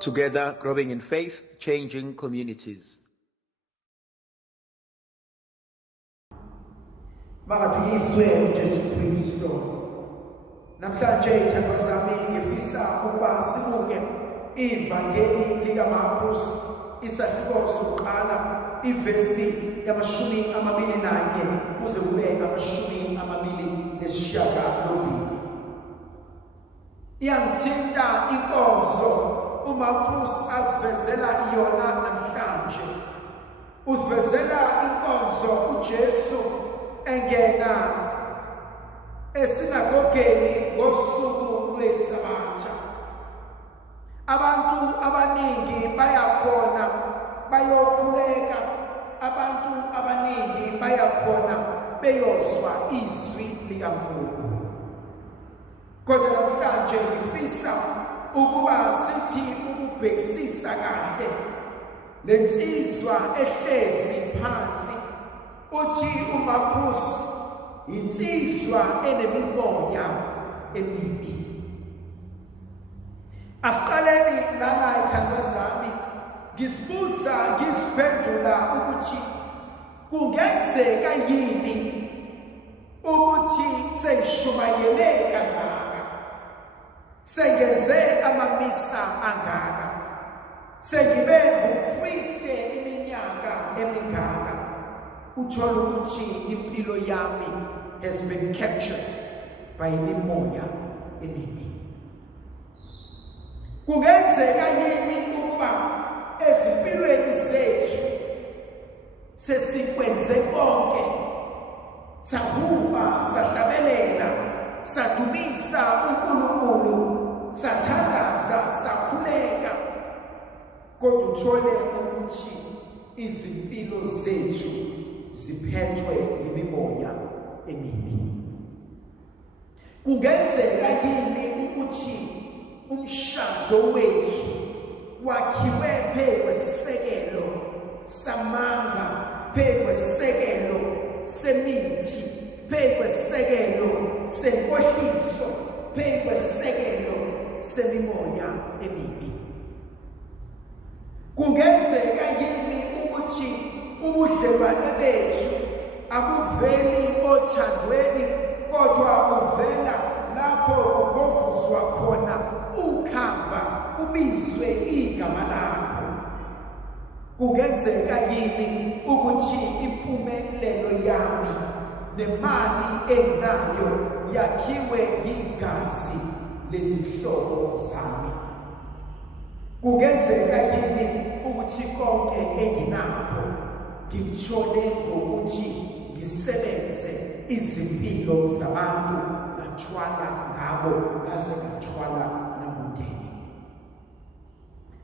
Together, growing in faith, changing communities. Makatuyizwe Jesu Kristo. Namhlanje ithandwa zami ngifisa ukuba sibuke ivangeli likaMarkus isahluko sokuqala ivesi yamashumi 21 kuze kube amashumi 28. Iyangithinta inkonzo uMarkus asivezela iyona namhlanje. Usivezela inkonzo uJesu engena esinagogeni ngosuku lweSabatha. Abantu abaningi bayakhona bayokhuleka, abantu abaningi bayakhona beyozwa izwi likaNkulunkulu. Kodwa namhlanje ngifisa ukuba sithi ukubhekisisa kahle lensizwa ehlezi phansi. Uthi uMarkus insizwa enemimoya emibi. Asiqaleni lana ithandwa zami ngisibuza ngisiphendula ukuthi kungenzeka yini ukuthi sengishumayele kangaka, sengenze amamisa angaka, sengibe ngumpristi iminyaka emingaka, uthola ukuthi impilo yami has been captured by imimoya emibi. Kungenzeka yini ukuba ezimpilweni zethu sesikwenze konke, sahuba, sahlabelela, sadumisa uNkulunkulu, sathandaza, sakhuleka, kodwa uthole ukuthi izimpilo zethu ziphethwe yimimoya emibi. Kungenzeka yini ukuthi umshado wethu wakhiwe phekwesekelo samanga, phekwesekelo semithi, phekwesekelo senkohliso, phekwesekelo semimoya emibi? Kungenzeka yini ukuthi ubudlelwane bethu akuveli othandweni, kodwa uvela lapho kugovuzwa khona ukhamba kubizwe igama lakho? Kungenzeka yini ukuthi impumelelo yami nemali enginayo yakhiwe yigazi lezihlobo zami? Kungenzeka yini ukuthi konke enginakho ngikuthole ngokuthi ngisebenze izimpilo zabantu, ngathwala ngabo, ngaze ngathwala namundeni?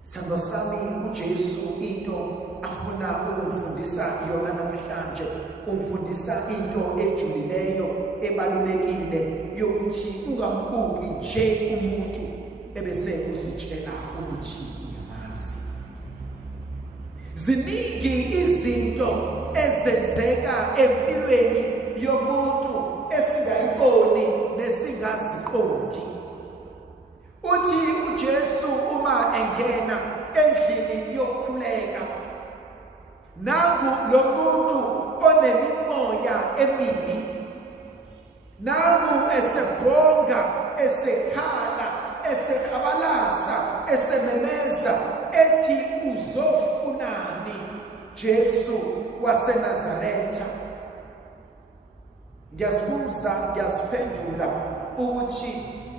Sithandwa sami, uJesu into afuna ukufundisa yona namhlanje, umfundisa into ejulileyo ebalulekile yokuthi ungambuki nje umuntu ebese uzitshela ukuthi uyamazi. Ziningi izinto ezenzeka empilweni yomuntu esingayiboni nesingaziqondi. Uthi uJesu uma engena endlini yokukhuleka, nangu lo muntu onemimoya emibi, nangu esebhonga, esekhala, esekhabalasa, esememeza ethi uzofunani Jesu waseNazaretha? Ngiyasibuza, ngiyasiphendula ukuthi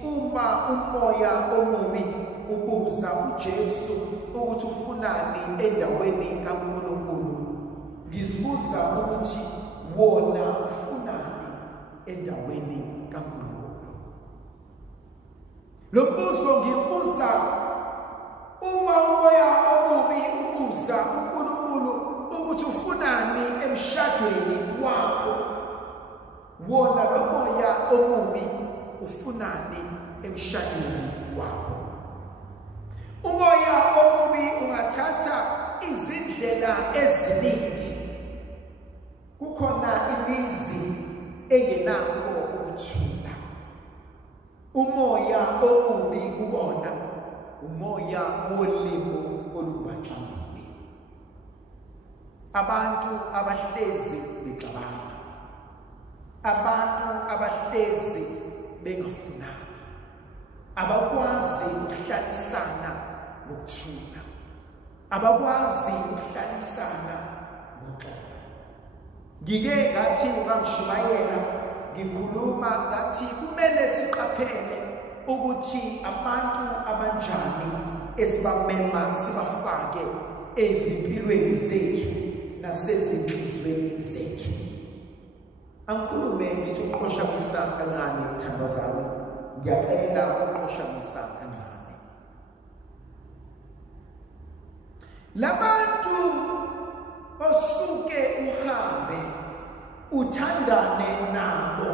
uma umoya omubi ubuza uJesu ukuthi ufunani endaweni kaNkulunkulu, ngisibuza ukuthi wona ufunani endaweni kaNkulunkulu? Lo mbuzo ngibuza uma umoya omubi ubuza uNkulunkulu ukuthi ufunani emshadweni wakho, wona lo moya omubi ufunani emshadweni wakho? Umoya omubi ungathatha izindlela eziningi. Kukhona imizi engenakho ukuthula. Umoya omubi ubona umoya wolimo olubaxambile. Abantu abahlezi bexabana, abantu abahlezi bengafunani, abakwazi ukuhlalisana ngokuthula, abakwazi ukuhlalisana ngoxolo. Ngike ngathi bangishumayela ngikhuluma ngathi kumele siqaphele ukuthi abantu abanjani esibamema sibafake ezimpilweni zethu nasezinhlizweni zethu. Angikhulume ngithi ukuqoshamisa kancane thandwa zami, ngiyacela ukuqoshamisa kancane. Labantu osuke uhambe uthandane nabo,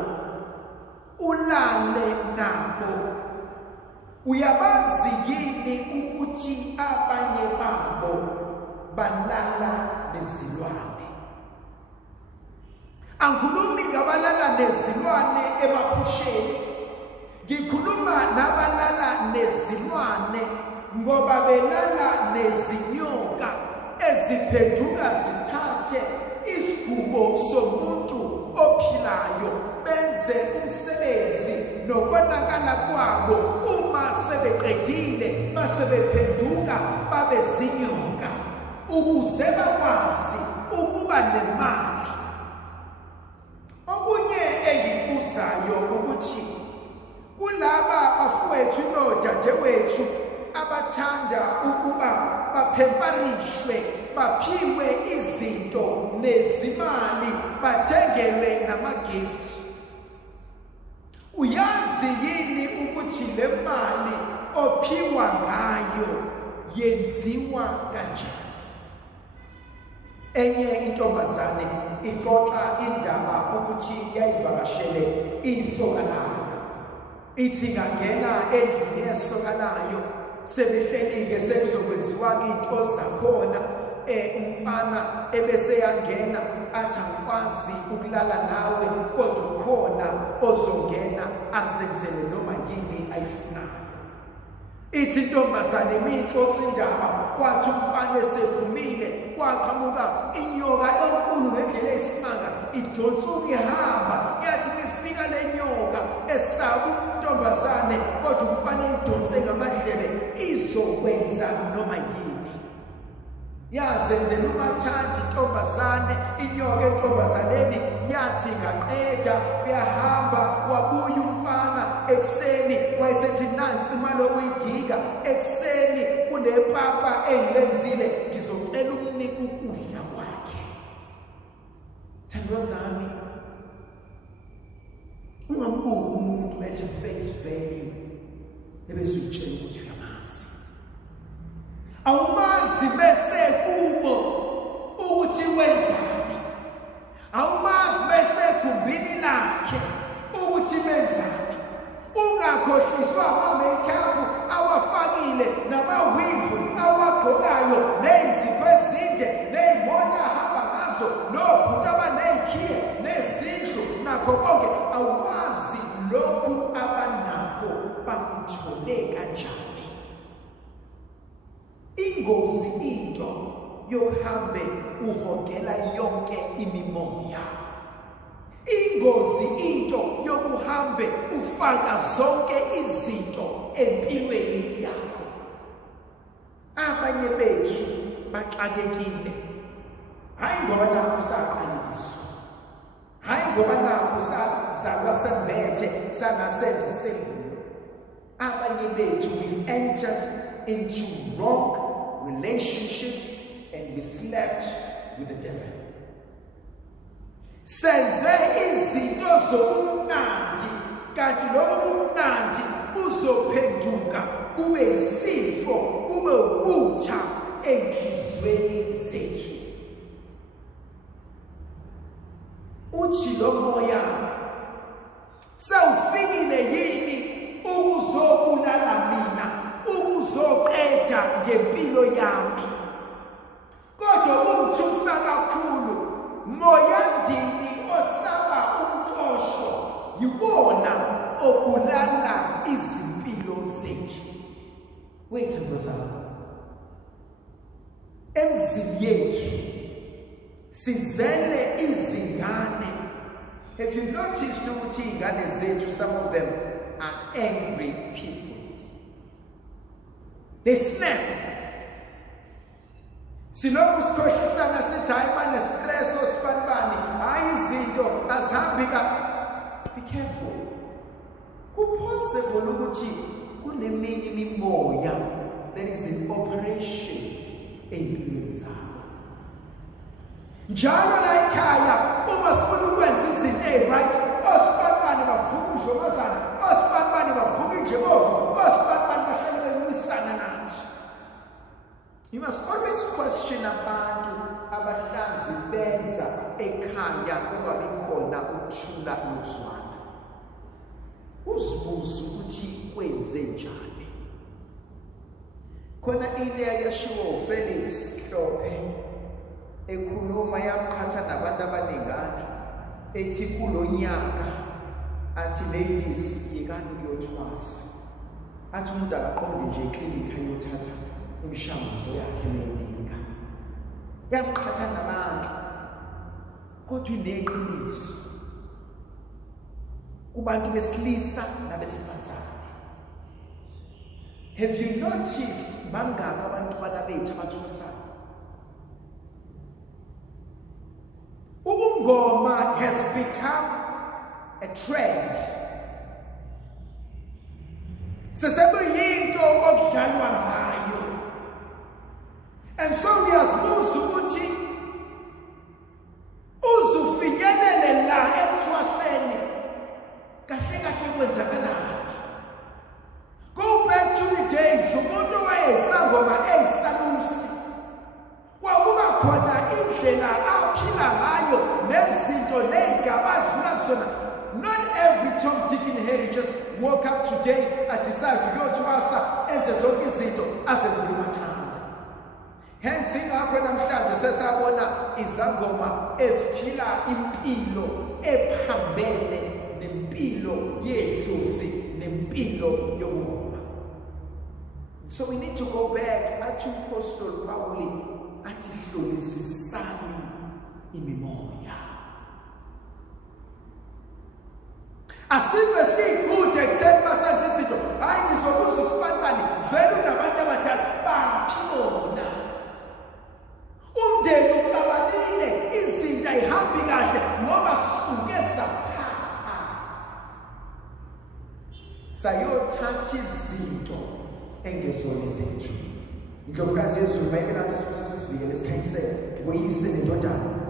ulale nabo, uyabazi yini ukuthi abanye babo balala nezilwane? Angikhulumi ngabalala nezilwane emaphusheni, ngikhuluma nabalala nezilwane ngoba belala nezinyoka eziphenduka zithathe isigubo somuntu ophilayo, benze umsebenzi nokonakala kwabo. Uma sebeqedile basebephenduka babe zinyoka ukuze bakwazi ukuba nemali. Okunye engikubuzayo ukuthi kulaba bafowethu nodadewethu abathanda ukuba baphemparishwe, baphiwe izinto nezimali, bathengelwe nama-gifts, uyazi yini ukuthi le mali ophiwa ngayo yenziwa kanjani? Enye intombazane ixoxa indaba ukuthi yayivakashele isoka layo, ithi ngangena endlini yesoka layo sebehleli-ke sekuzokwenziwa into zakhona, umfana ebese yangena athi angikwazi ukulala nawe kodwa khona ozongena azenzele noma yini ayifunayo. Ithi intombazane mixoxa indaba, kwathi umfana esephumile kwaqhamuka inyoka enkulu ngendlela eyisimanga idonsa ukihamba. Yathi ifika le nyoka esaba intombazane kodwa umfana eyidonse ngamadlebe izokwenza noma yini. Yazenzela umathanda intombazane, inyoka entombazaneni yathi ngaqeda uyahamba. Wabuya umfana ekuseni, wayesethi nansi imali okuyigiga, ekuseni kunepapa engilenzile, ngizocela ukunika ukudla kwakhe. Thandwa zami, ungambuki umuntu ethi face value ebese utshela ukuthi uyamazi. Awumazi bese kubo ukuthi wenzani, awumazi bese kumbini lakhe ukuthi benzani. Ungakhohliswa ama-makeup awafakile namawivu awagqokayo, ney'nzipho ezinde, ney'moto ahamba ngazo, nobhuti abaney'khiye nezindlu nakho konke. Awazi lokhu abanakho bakuthole kanjani. Ingozi into yokuhambe uhogela yonke imimoya. Ingozi into yokuhambe ufaka zonke izinto empilweni yakho. Abanye bethu baxakekile, hayi ngoba nakho saqaliswa, hayi ngoba nakho sazalwa sembethe sangasenzi sengulo. Abanye bethu we entered into wrong relationships and we slept with the devil. Senze izinto zobumnandi, kanti lobo bumnandi buzophenduka kube isifo, kube ubutha enhlizweni zethu. Uthi lo moya sawufikile yini ukuzobulala mina, ukuzoqeda ngempilo yami? Kodwa ungithusa kakhulu, moya ndini osaba umxosho yiwona obulala izimpilo zethu. wethu zami emzini yethu sizele izingane. Have you noticed ukuthi izingane zethu, some of them are angry people? They snap. Silokhu sikhohlisana sithi hayi manje stress osifanibani, hayi izinto azihambi ka. Be careful. Kupossible ukuthi kuneminye imimoya that is in operation empilweni zakho. Njalo la ekhaya uma sifuna ukwenza izinto right, osifanibani bavuka umdlomazana, osifanibani bavuka injebovu, osifanibani bahlale bewisana nathi. You must always question abantu abahlazi benza ekhaya kungabi khona ukuthula nokuzwana. Uzibuza ukuthi kwenze njani. Khona into eyashiwo uFelix Hlophe ekhuluma yaqhatha nabantu abaningana ethi kulonyaka athi ladies yekani uyothwasa. Athi umuntu akaqonde nje eklinika ayothatha imishanguzo yakhe nendinga. Yaqhatha nabantu kodwa ineqiniso kubantu besilisa nabesifazane. Have you noticed bangaka abantu balabethu abathwasana? Ubungoma has become a trend. Sesebuyinto okudlalwa ngayo. And so uyazibuza ukuthi uzufinyelele la ethwaseni kahle kahle kwenzakalani. Go back to the days umuntu wayesangoma eyisalusi. Kwakuba khona indlela aphila ngayo nezinto nezigaba adlula kusona. Not every Tom, Dick and Harry just woke up today and decide to go to us and say zonke izinto azenze kumathanda. Hence ingakho namhlanje sesabona izangoma eziphila impilo ephambene nempilo yedlozi nempilo yobungoma. So we need to go back athi uPaul Pauli athi hlolisisani imimoya. Asibe sikude ekutheni masenze izinto hayi ngizobuza usifanibani vele unabantu abadala baphilona. Umndeni uxabanile izinto ayihambi kahle ngoba suke sapha sayothatha izinto engezona zethu. Indlovukazi yezulu maybe nathi sifisa sizivikele sikhanyisele kuyise nendodana